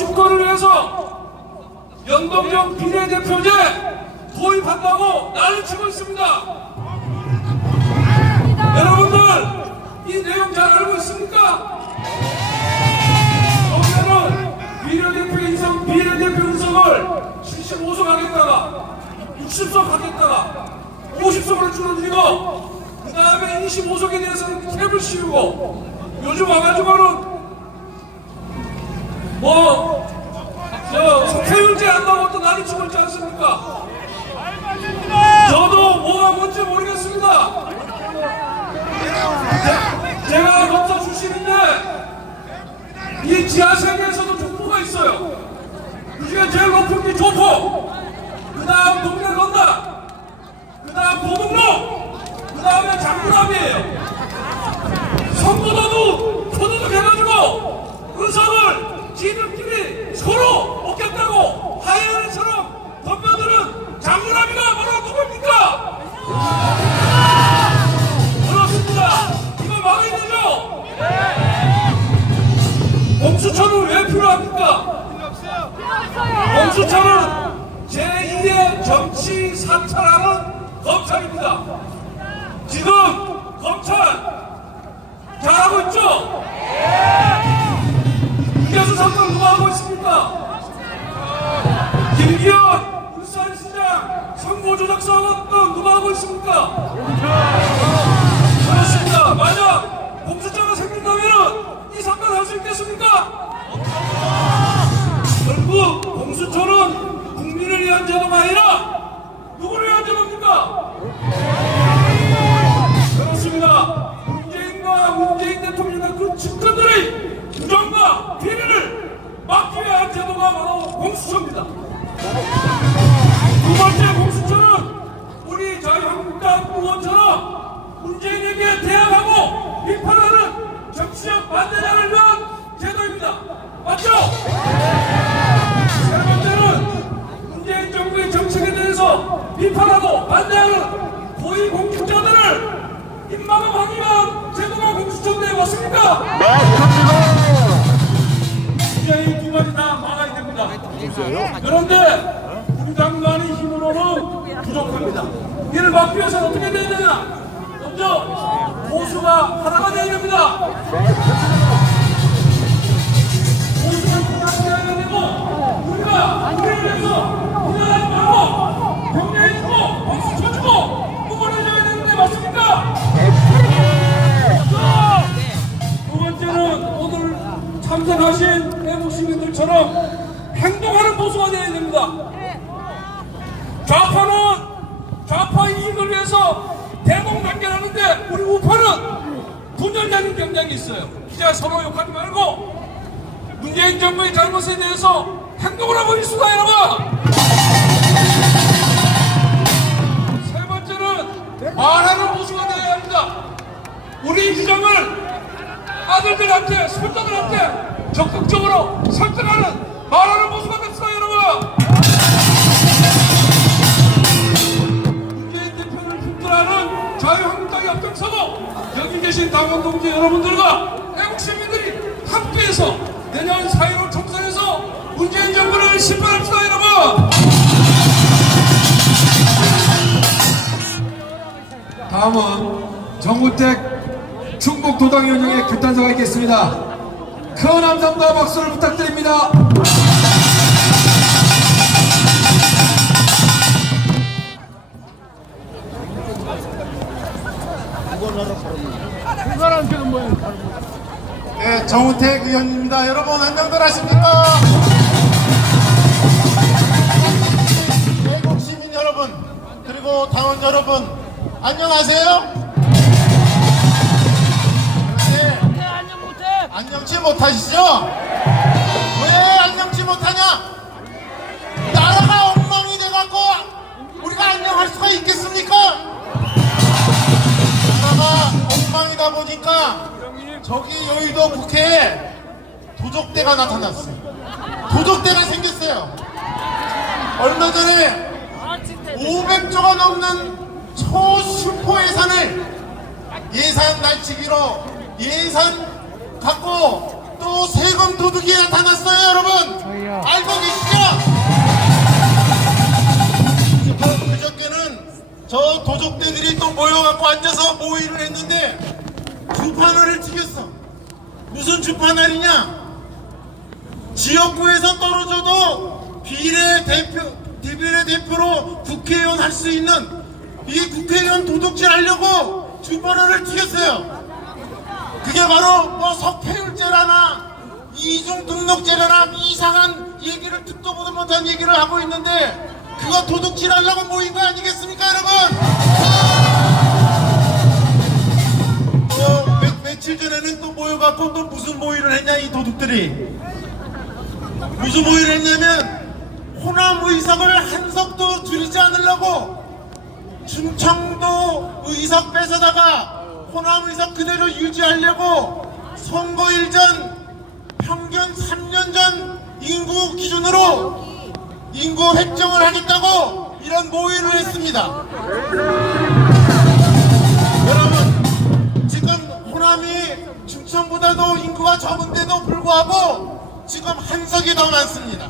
정치권을 위해서 연동형 비례대표제 도입한다고 난리치고 있습니다. 여러분들 이 내용 잘 알고 있습니까? 정부는 비례대표 인성, 비례대표 인성을 75석 하겠다가 60석 하겠다가 50석으로 줄어들이고 그 다음에 25석에 대해서는 캡을 씌우고 요즘 와가지고는 뭐, 저, 석회율제 한다고 또 난리 치고 있지 않습니까? 저도 뭐가 뭔지 모르겠습니다. 제- 제가 검사 출신인데, 이 지하세계에서도 족보가 있어요. 그 중에 제일 높은 게 조포, 그 다음 동네 건다, 그 다음 도둑로, 그 다음에 장군함이에요. 검찰입니다. 지금 검찰 잘하고 있죠? 유재수 사건 누가 하고 있습니까? 김기현 울산시장 선거 조작 사건 누가 하고 있습니까? 그렇습니다. 만약 공수처가 생긴다면 이 사건 할 수 있겠습니까? 결국 공수처는 국민을 위한 제도가 아니라 그렇습니다. 문재인과 문재인 대통령의 그 측근들의 부정과 비리를 막기 위한 제도가 바로 공수처입니다. 두 번째 공수처는 우리 자유한국당 의원처럼 문재인에게 대항하고 비판하는 정치적 반대자를 위한 제도입니다. 맞죠? 비판하고 반대하는 고위 공직자들을 위한 제도가 공수처인데 맞습니까? 이제 이두 가지 다 막아야 됩니다. 그런데 우리 당만의 힘으로는 부족합니다. 이를 막기 위해서는 어떻게 돼야 되냐? 먼저 보수가 하나가 되어야 됩니다. 보수를 공략해야 되고 우리가 우리를 위해서 분열하지 참석하신 대구 시민들처럼 행동하는 보수가 되어야 됩니다. 좌파는 좌파의 이익을 위해서 대동단결하는데 우리 우파는 분열되는 경향이 있어요. 이제 서로 욕하지 말고 문재인 정부의 잘못에 대해서 행동을 하고 있습니다, 여러분. 세 번째는 말하는 보수가 되어야 합니다. 우리 주장을 아들들한테, 손자들한테 적극적으로 설득하는 말하는 모습가 됐어요, 여러분. 문재인 대표를 힘들어하는 자유한국당이 앞장서고 여기 계신 당원 동지 여러분들과 애국 시민들이 함께해서 내년 4.15 총선에서 문재인 정부를 심판합시다, 여러분. 다음은 정우택 충북도당위원장의 규탄사가 있겠습니다. 큰 함성과 박수를 부탁드립니다. 네, 정우택 의원입니다. 여러분 안녕들 하십니까? 외국 시민 여러분 그리고 당원 여러분 안녕하세요? 못하시죠? 왜 안녕치 못하냐? 나라가 엉망이 돼갖고 우리가 안녕할 수가 있겠습니까? 나라가 엉망이다 보니까 저기 여의도 국회에 도적대가 나타났어요. 도적대가 생겼어요. 얼마 전에 500조가 넘는 초슈퍼 예산을 예산 날치기로 예산 갖고 또 세금 도둑이 나타났어요 여러분? 알고 계시죠? 그저께는 저 도적대들이 또 모여갖고 앉아서 모의를 했는데 주판을 튀겼어. 무슨 주판알이냐? 지역구에서 떨어져도 비례 대표 비례 대표로 국회의원 할 수 있는 이 국회의원 도둑질 하려고 주판을 튀겼어요. 그게 바로 뭐 석패율제라나 이중 등록제라나 이상한 얘기를 듣도 보도 못한 얘기를 하고 있는데 그거 도둑질 하려고 모인 거 아니겠습니까 여러분? 또 며, 며칠 전에는 또 모여갖고 또 무슨 모의를 했냐 이 도둑들이 무슨 모의를 했냐면 호남 의석을 한 석도 줄이지 않으려고 충청도 의석 뺏어다가 호남 의석 그대로 유지하려고 선거일 전 평균 3년 전 인구 기준으로 인구 획정을 하겠다고 이런 모의를 했습니다. 여러분 지금 호남이 충청보다도 인구가 적은데도 불구하고 지금 한석이 더 많습니다.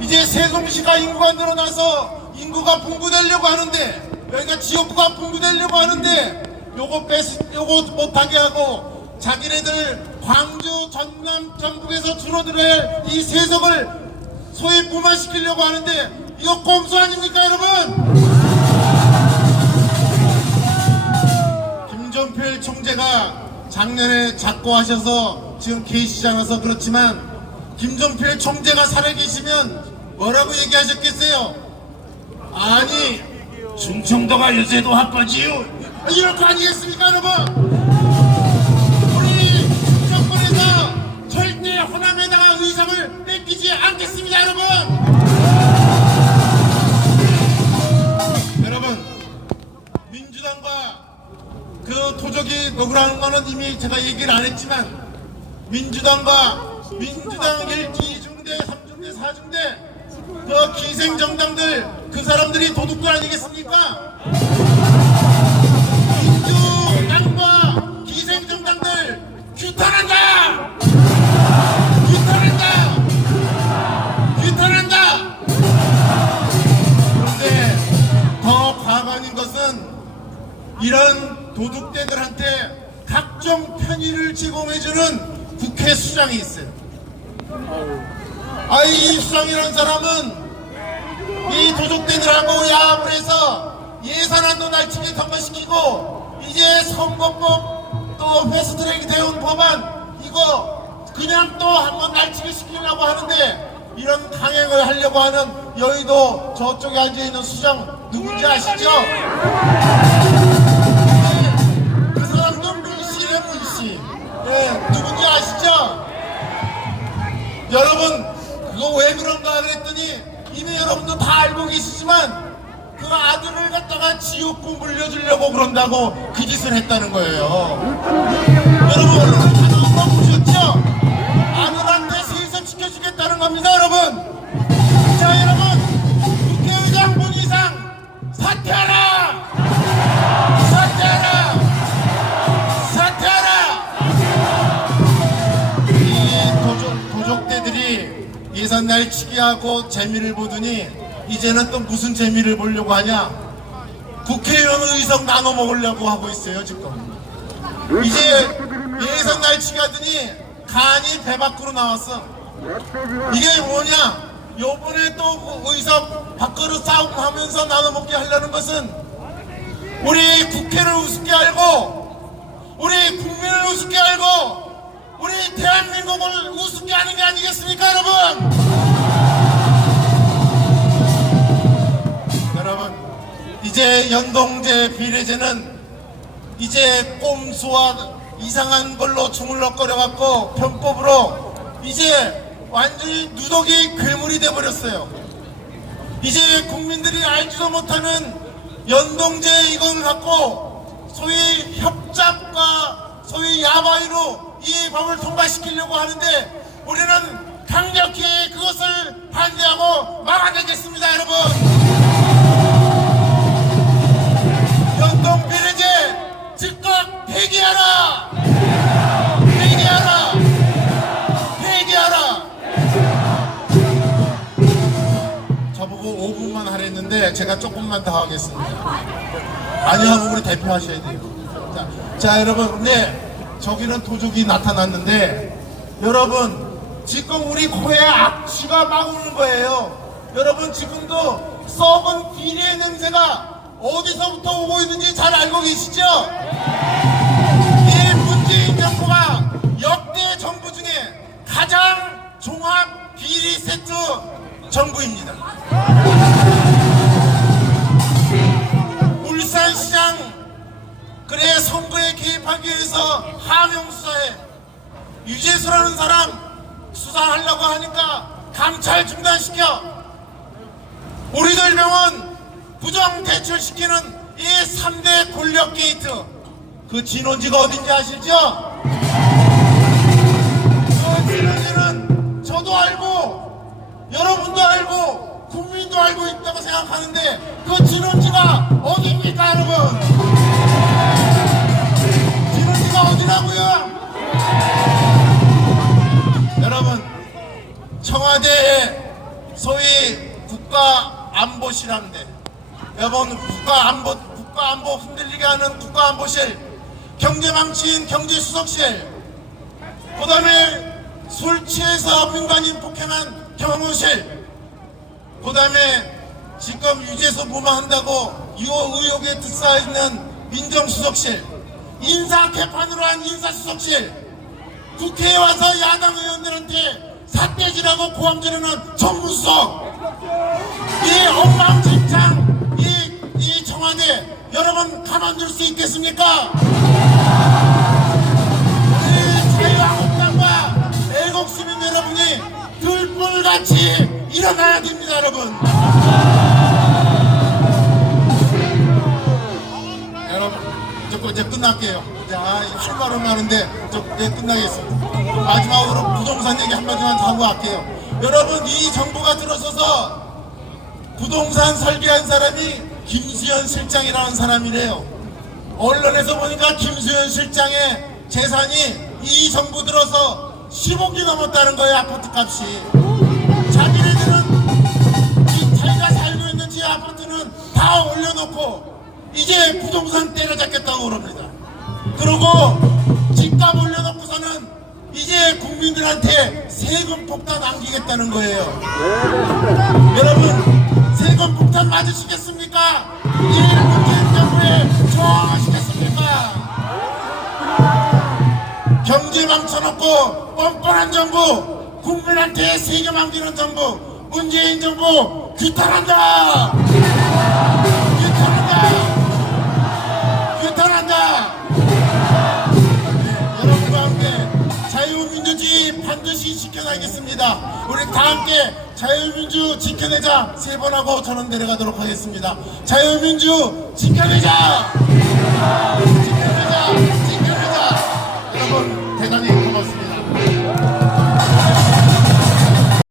이제 세종시가 인구가 늘어나서 인구가 분구되려고 하는데 여기가 지역구가 분구되려고 하는데 요거 뺏 요거 못하게 하고 자기네들 광주 전남 전국에서 줄어들어야 할이 세석을 소위 무마시키려고 하는데 이거 꼼수 아닙니까 여러분? 김종필 총재가 작년에 작고하셔서 지금 계시지 않아서 그렇지만 김종필 총재가 살아계시면 뭐라고 얘기하셨겠어요? 아니 충청도가 요새도 핫하지요 이럴 거 아니겠습니까 여러분 우리 정권에서 절대 호남에다가 의석을 뺏기지 않겠습니다 여러분 여러분 민주당과 그 토적이 누구라는 거는 이미 제가 얘기를 안 했지만 민주당과 민주당 1, 2중대, 3중대, 4중대 그 기생정당들 그 사람들이 도둑들 아니겠습니까? 이런 도둑대들한테 각종 편의를 제공해주는 국회 수장이 있어요. 아이 이 수장이라는 사람은 이 도둑대들하고 야합을 해서 예산안도 날치게 통과시키고 이제 선거법 또 패스트트랙이 되온 법안 이거 그냥 또 한번 날치게 시키려고 하는데 이런 강행을 하려고 하는 여의도 저쪽에 앉아있는 수장 누군지 아시죠? 여러분 그거 왜 그런가 그랬더니 이미 여러분도 다 알고 계시지만 그 아들을 갖다가 지옥구 물려주려고 그런다고 그 짓을 했다는 거예요. 여러분 하고 재미를 보더니 이제는 또 무슨 재미를 보려고 하냐? 국회의원 의석 나눠 먹으려고 하고 있어요 지금. 이제 예산 날치기 하더니 간이 배 밖으로 나왔어. 이게 뭐냐? 요번에 또그 의석 밥그릇 싸움 하면서 나눠 먹게 하려는 것은 우리 국회를 우습게 알고 우리 국민을 우습게 알고 우리 대한민국을 우습게 하는 게 아니겠습니까 여러분 제 연동제 비례제는 이제 꼼수와 이상한 걸로 주물럭거려 갖고 편법으로 이제 완전히 누더기 괴물이 돼버렸어요. 이제 국민들이 알지도 못하는 연동제 이걸 갖고 소위 협잡과 소위 야바이로 이 법을 통과시키려고 하는데 우리는 강력히 제가 조금만 더 하겠습니다 아니요, 우리 대표하셔야 돼요. 자, 자, 여러분, 근데 저기는 도둑이 나타났는데, 여러분, 지금 우리 코에 악취가 막 오는 거예요. 여러분, 지금도 썩은 비리의 냄새가 어디서부터 오고 있는지 잘 알고 계시죠? 이 문재인 정부가 역대 정부 중에 가장 종합 비리 세트 정부입니다. 개입하기 위해서 하명 수사에 유재수라는 사람 수사하려고 하니까 감찰 중단시켜 우리들 병원 부정 대출시키는 이 3대 권력 게이트 그 진원지가 어딘지 아시죠? 그 진원지는 저도 알고 여러분도 알고 국민도 알고 있다고 생각하는데 그 진원지가 어디입니까 여러분? 어디라고요? 여러분 청와대에 소위 국가안보실한데 여러분 국가안보 국가안보 흔들리게 하는 국가안보실 경제망치인 경제수석실 그 다음에 술 취해서 민간인 폭행한 경호실 그 다음에 지금 유재수 무마한다고 이 의혹에 들싸 있는 민정수석실 인사 개판으로 한 인사수석실. 국회에 와서 야당 의원들한테 삿대질하고 고함 지르는 정무수석. 이 엉망진창 이, 이 청와대 여러분 가만둘 수 있겠습니까? 우리 자유한국당과 애국시민 여러분이 들불같이 일어나야 됩니다 여러분 끝날게요 자, 할 말은 많은데 저 이제 끝나겠습니다 마지막으로 부동산 얘기 한마디만 더 하고 갈게요 여러분 이 정부가 들어서서 부동산 설계한 사람이 김수현 실장이라는 사람이래요. 언론에서 보니까 김수현 실장의 재산이 이 정부 들어서 10억이 넘었다는 거예요, 아파트 값이. 자기네들은 이 자기가 살고 있는 지 아파트는 다 올려놓고 이제 부동산 때려잡겠다고 그럽니다. 그리고 집값 올려놓고서는 이제 국민들한테 세금 폭탄 안기겠다는 거예요. 여러분 세금 폭탄 맞으시겠습니까? 이 문재인 정부에 저항하시겠습니까? 경제 망쳐놓고 뻔뻔한 정부 국민한테 세금 안기는 정부 문재인 정부! 규탄한다! 자유민주 지켜내자 세 번 하고 저는 내려가도록 하겠습니다. 자유민주 지켜내자! 지켜내자!